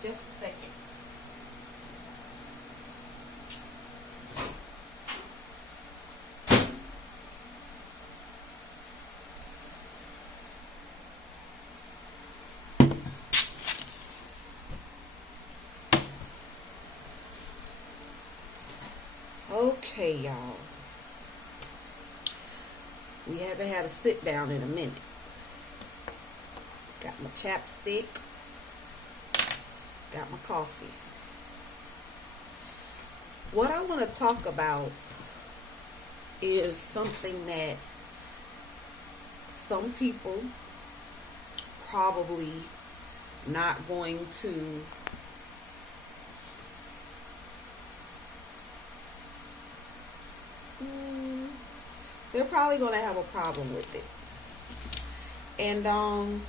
Just a second. Okay, y'all. We haven't had a sit down in a minute. Got my chapstick. Got my coffee. What I want to talk about is something that some people probably not going to they're probably going to have a problem with it. And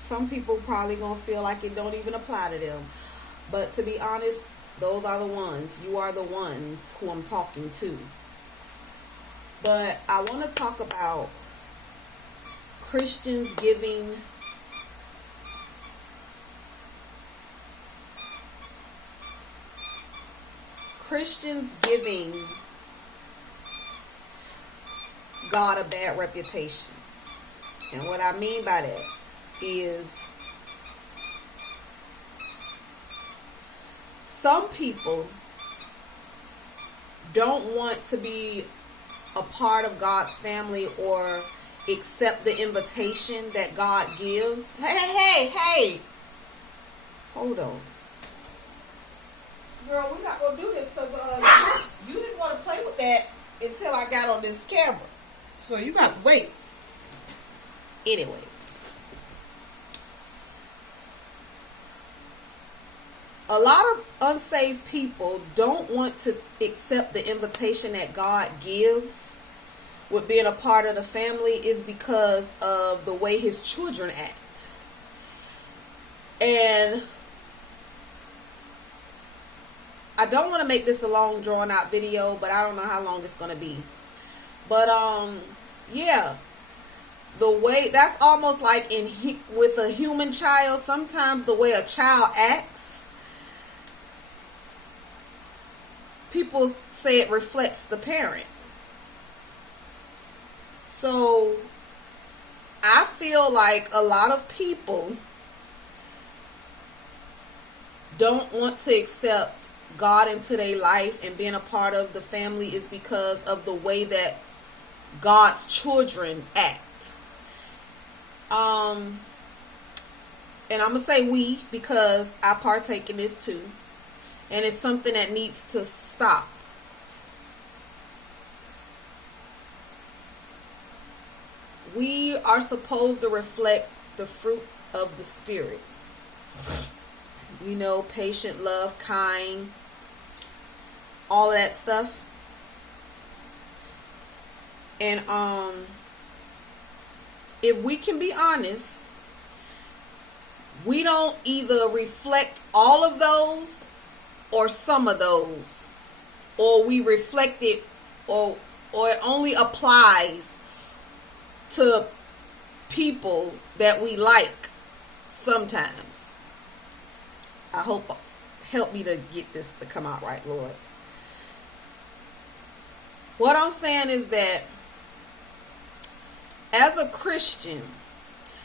some people probably going to feel like it don't even apply to them. But to be honest, those are the ones. You are the ones who I'm talking to. But I want to talk about Christians giving God a bad reputation. And what I mean by that is some people don't want to be a part of God's family or accept the invitation that God gives. Hey. Hold on. Girl, we're not going to do this because you didn't want to play with that until I got on this camera. So you got to wait. Anyway. A lot of unsaved people don't want to accept the invitation that God gives with being a part of the family is because of the way his children act. And I don't want to make this a long drawn out video, but I don't know how long it's going to be. But yeah, the way that's almost like with a human child, sometimes the way a child acts, people say it reflects the parent. So I feel like a lot of people don't want to accept God into their life and being a part of the family is because of the way that God's children act. And I'm going to say we because I partake in this too. And it's something that needs to stop. We are supposed to reflect the fruit of the Spirit. We know patient, love, kind, all of that stuff. And if we can be honest, we don't either reflect all of those or some of those, or we reflect it, or it only applies to people that we like sometimes. I hope, help me to get this to come out right, Lord. What I'm saying is that as a Christian,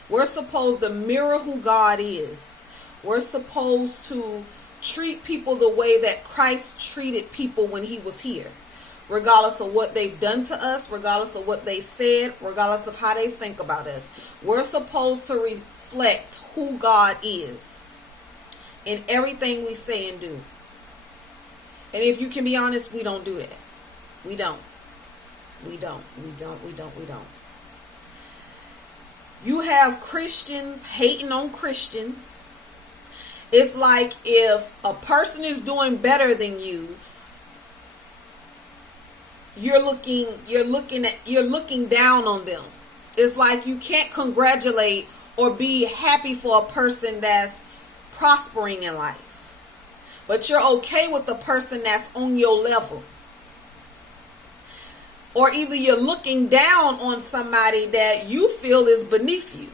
we're supposed to mirror who God is. We're supposed to treat people the way that Christ treated people when he was here. Regardless of what they've done to us, regardless of what they said, regardless of how they think about us. We're supposed to reflect who God is in everything we say and do. And if you can be honest, we don't do that. We don't. You have Christians hating on Christians. It's like if a person is doing better than you, you're looking down on them. It's like you can't congratulate or be happy for a person that's prospering in life. But you're okay with the person that's on your level. Or either you're looking down on somebody that you feel is beneath you.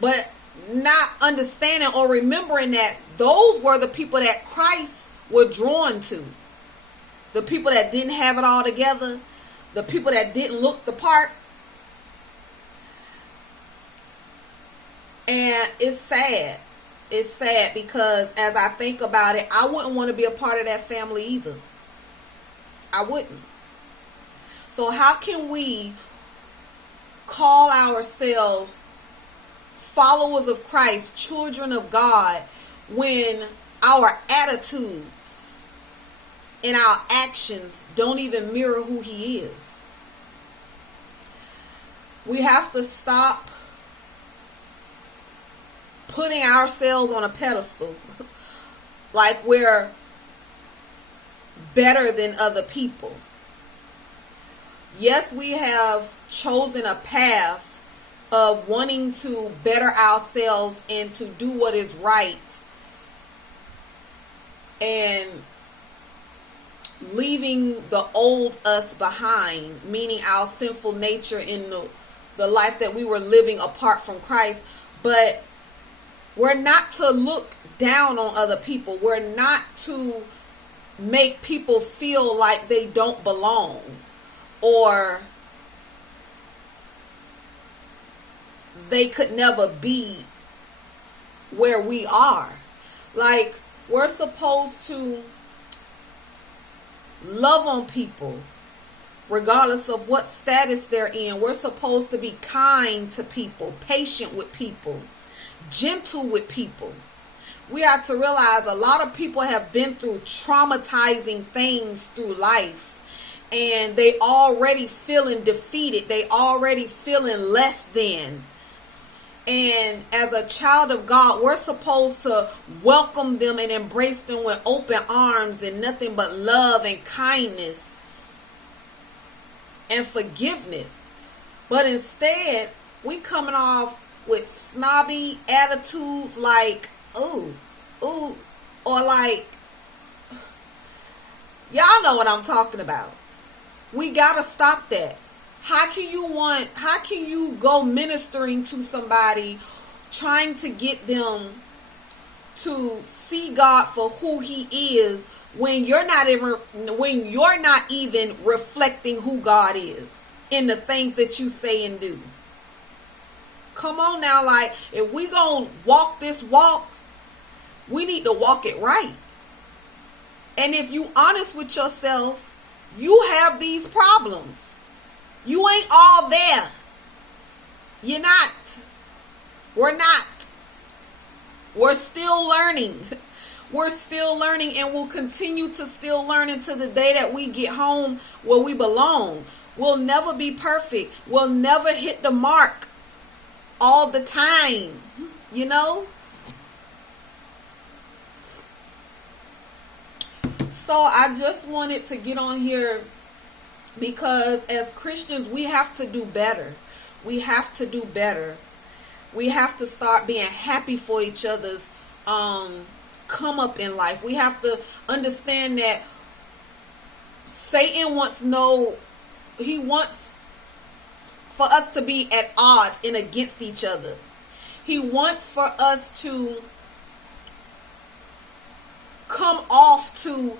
But not understanding or remembering that those were the people that Christ were drawn to. The people that didn't have it all together, the people that didn't look the part. And it's sad. It's sad because as I think about it, I wouldn't want to be a part of that family either. I wouldn't. So how can we call ourselves followers of Christ, children of God, when our attitudes and our actions don't even mirror who He is? We have to stop putting ourselves on a pedestal like we're better than other people. Yes, we have chosen a path of wanting to better ourselves and to do what is right and leaving the old us behind, meaning our sinful nature in the life that we were living apart from Christ. But we're not to look down on other people. We're not to make people feel like they don't belong or they could never be where we are. Like, we're supposed to love on people regardless of what status they're in. We're supposed to be kind to people, patient with people, gentle with people. We have to realize a lot of people have been through traumatizing things through life, and they already feeling defeated. They already feeling less than. And as a child of God, we're supposed to welcome them and embrace them with open arms and nothing but love and kindness and forgiveness. But instead, we coming off with snobby attitudes like, ooh, or like, y'all know what I'm talking about. We gotta stop that. How can you go ministering to somebody, trying to get them to see God for who He is, when you're not even reflecting who God is in the things that you say and do? Come on now, like, if we gonna walk this walk, we need to walk it right. And if you honest with yourself, you have these problems. You ain't all there. You're not. We're not. We're still learning. We're still learning, and we'll continue to still learn until the day that we get home where we belong. We'll never be perfect. We'll never hit the mark all the time, you know? So I just wanted to get on here because as Christians, we have to do better. We have to do better. We have to start being happy for each other's come up in life. We have to understand that Satan he wants for us to be at odds and against each other. He wants for us to come off to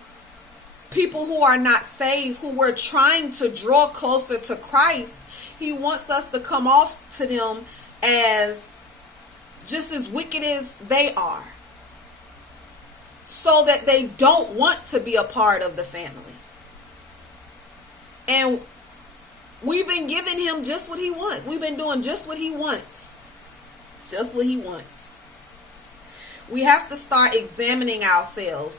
people who are not saved, who we're trying to draw closer to Christ. He wants us to come off to them as just as wicked as they are, so that they don't want to be a part of the family. And we've been giving him just what he wants. We've been doing just what he wants. Just what he wants. We have to start examining ourselves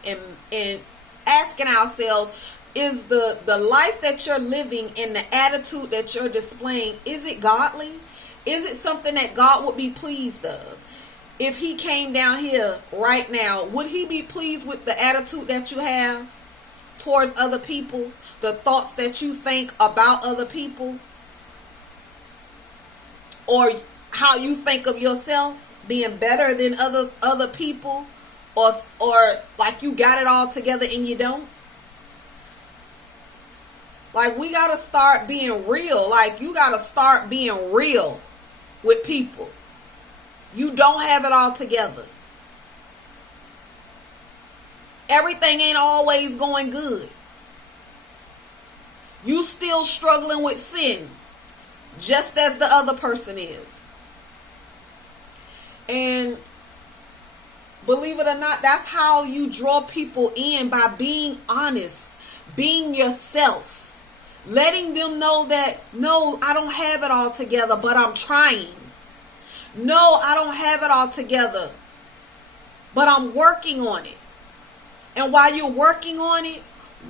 and asking ourselves, is the life that you're living and the attitude that you're displaying, is it godly? Is it something that God would be pleased of? If He came down here right now, would He be pleased with the attitude that you have towards other people? The thoughts that you think about other people? Or how you think of yourself being better than other people? Or like you got it all together and you don't? Like, we got to start being real. Like, you got to start being real with people. You don't have it all together. Everything ain't always going good. You still struggling with sin, just as the other person is. And believe it or not, that's how you draw people in, by being honest, being yourself, letting them know that, no, I don't have it all together, but I'm trying. No, I don't have it all together, but I'm working on it. And while you're working on it,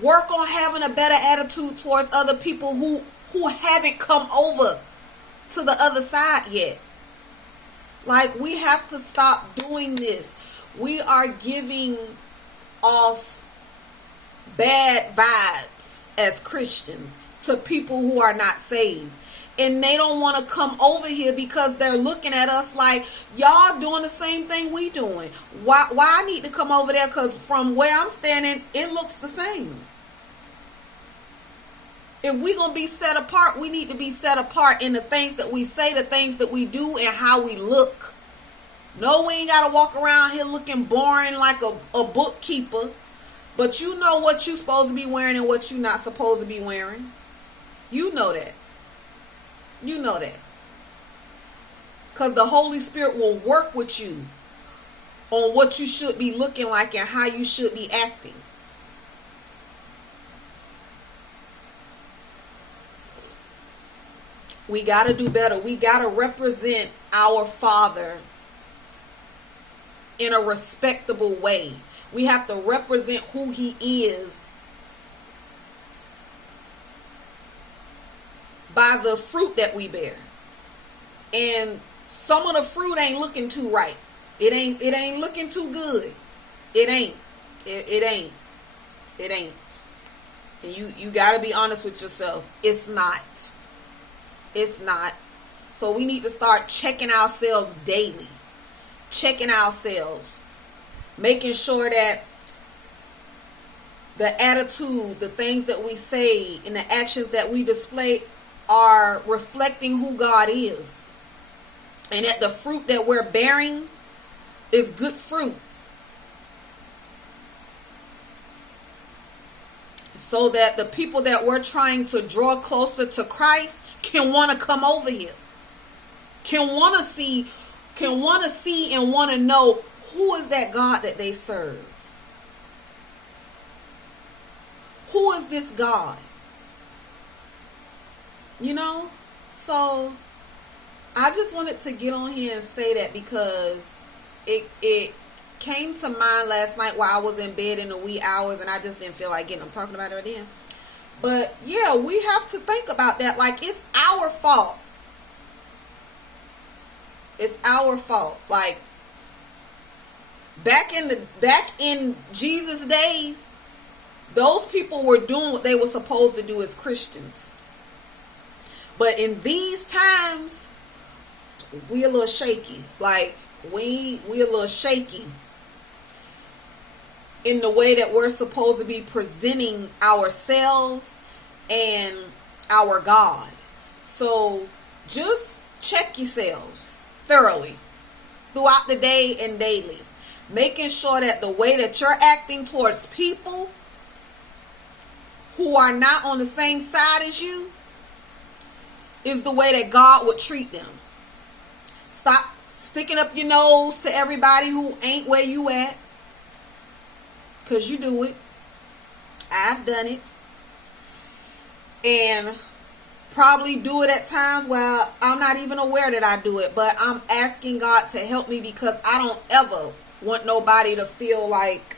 work on having a better attitude towards other people who haven't come over to the other side yet. Like, we have to stop doing this. We are giving off bad vibes as Christians to people who are not saved. And they don't want to come over here because they're looking at us like, y'all doing the same thing we doing. Why I need to come over there? Because from where I'm standing, it looks the same. If we're going to be set apart, we need to be set apart in the things that we say, the things that we do, and how we look. No, we ain't got to walk around here looking boring like a bookkeeper. But you know what you're supposed to be wearing and what you're not supposed to be wearing. You know that. You know that. Because the Holy Spirit will work with you on what you should be looking like and how you should be acting. We got to do better. We got to represent our Father in a respectable way. We have to represent who He is by the fruit that we bear. And some of the fruit ain't looking too right. It ain't looking too good. It ain't. It ain't. And you got to be honest with yourself. It's not. It's not. So we need to start checking ourselves daily. Checking ourselves. Making sure that the attitude, the things that we say, and the actions that we display are reflecting who God is. And that the fruit that we're bearing is good fruit. So that the people that we're trying to draw closer to Christ can want to come over here. Can want to see and want to know, who is that God that they serve? Who is this God? You know? So I just wanted to get on here and say that because it came to mind last night while I was in bed in the wee hours, and I just didn't feel like getting them talking about it again. But yeah, we have to think about that. Like, it's our fault. It's our fault. Like, back in Jesus' days, those people were doing what they were supposed to do as Christians. But in these times, we a little shaky. Like, we a little shaky in the way that we're supposed to be presenting ourselves and our God. So just check yourselves thoroughly throughout the day and daily, making sure that the way that you're acting towards people who are not on the same side as you is the way that God would treat them. Stop sticking up your nose to everybody who ain't where you at. Because you do it. I've done it. And probably do it at times where I'm not even aware that I do it. But I'm asking God to help me, because I don't ever want nobody to feel like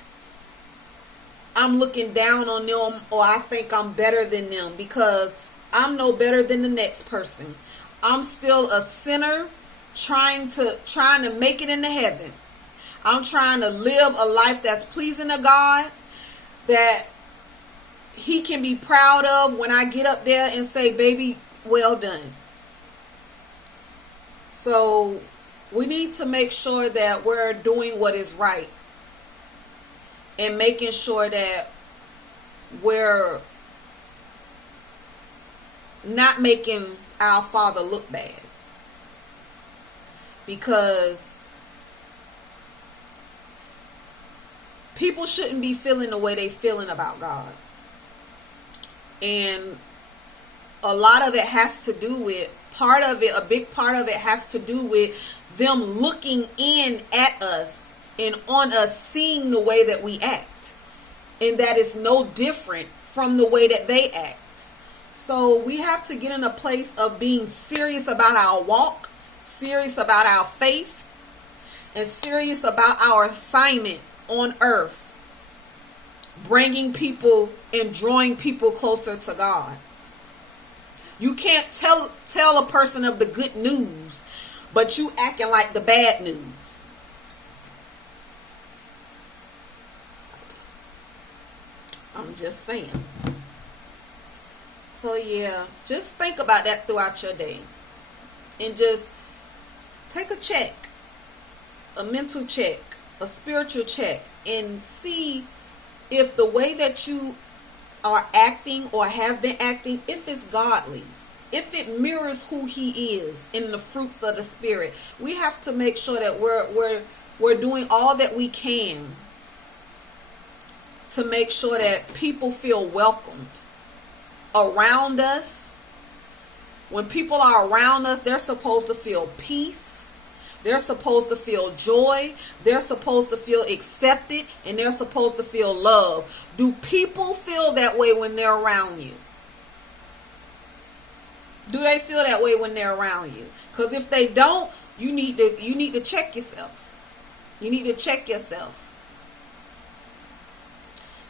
I'm looking down on them or I think I'm better than them, because I'm no better than the next person. I'm still a sinner trying to make it into heaven. I'm trying to live a life that's pleasing to God, that He can be proud of when I get up there and say, baby, well done. So we need to make sure that we're doing what is right and making sure that we're not making our Father look bad. Because people shouldn't be feeling the way they feeling about God. And a lot of it has to do with, a big part of it has to do with them looking in at us and on us, seeing the way that we act. And that is no different from the way that they act. So we have to get in a place of being serious about our walk, serious about our faith, and serious about our assignment on earth, bringing people and drawing people closer to God. You can't tell a person of the good news, but you acting like the bad news. I'm just saying. So yeah, just think about that throughout your day. And just take a check, a mental check, a spiritual check, and see if the way that you are acting or have been acting, if it's godly, if it mirrors who he is in the fruits of the Spirit. We have to make sure that we're doing all that we can to make sure that people feel welcomed around us. When people are around us, they're supposed to feel peace. They're supposed to feel joy. They're supposed to feel accepted. And they're supposed to feel love. Do people feel that way when they're around you? Do they feel that way when they're around you? Because if they don't, you need to check yourself. You need to check yourself.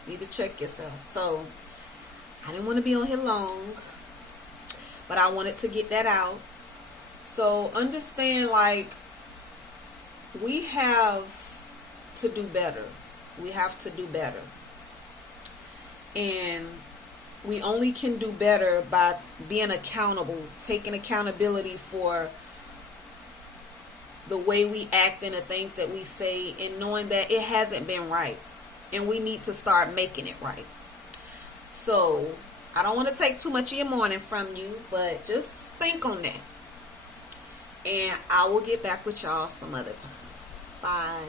You need to check yourself. So I didn't want to be on here long, but I wanted to get that out. So understand, like, we have to do better. We have to do better. And we only can do better by being accountable, taking accountability for the way we act and the things that we say, and knowing that it hasn't been right. And we need to start making it right. So, I don't want to take too much of your morning from you, but just think on that. And I will get back with y'all some other time. Bye.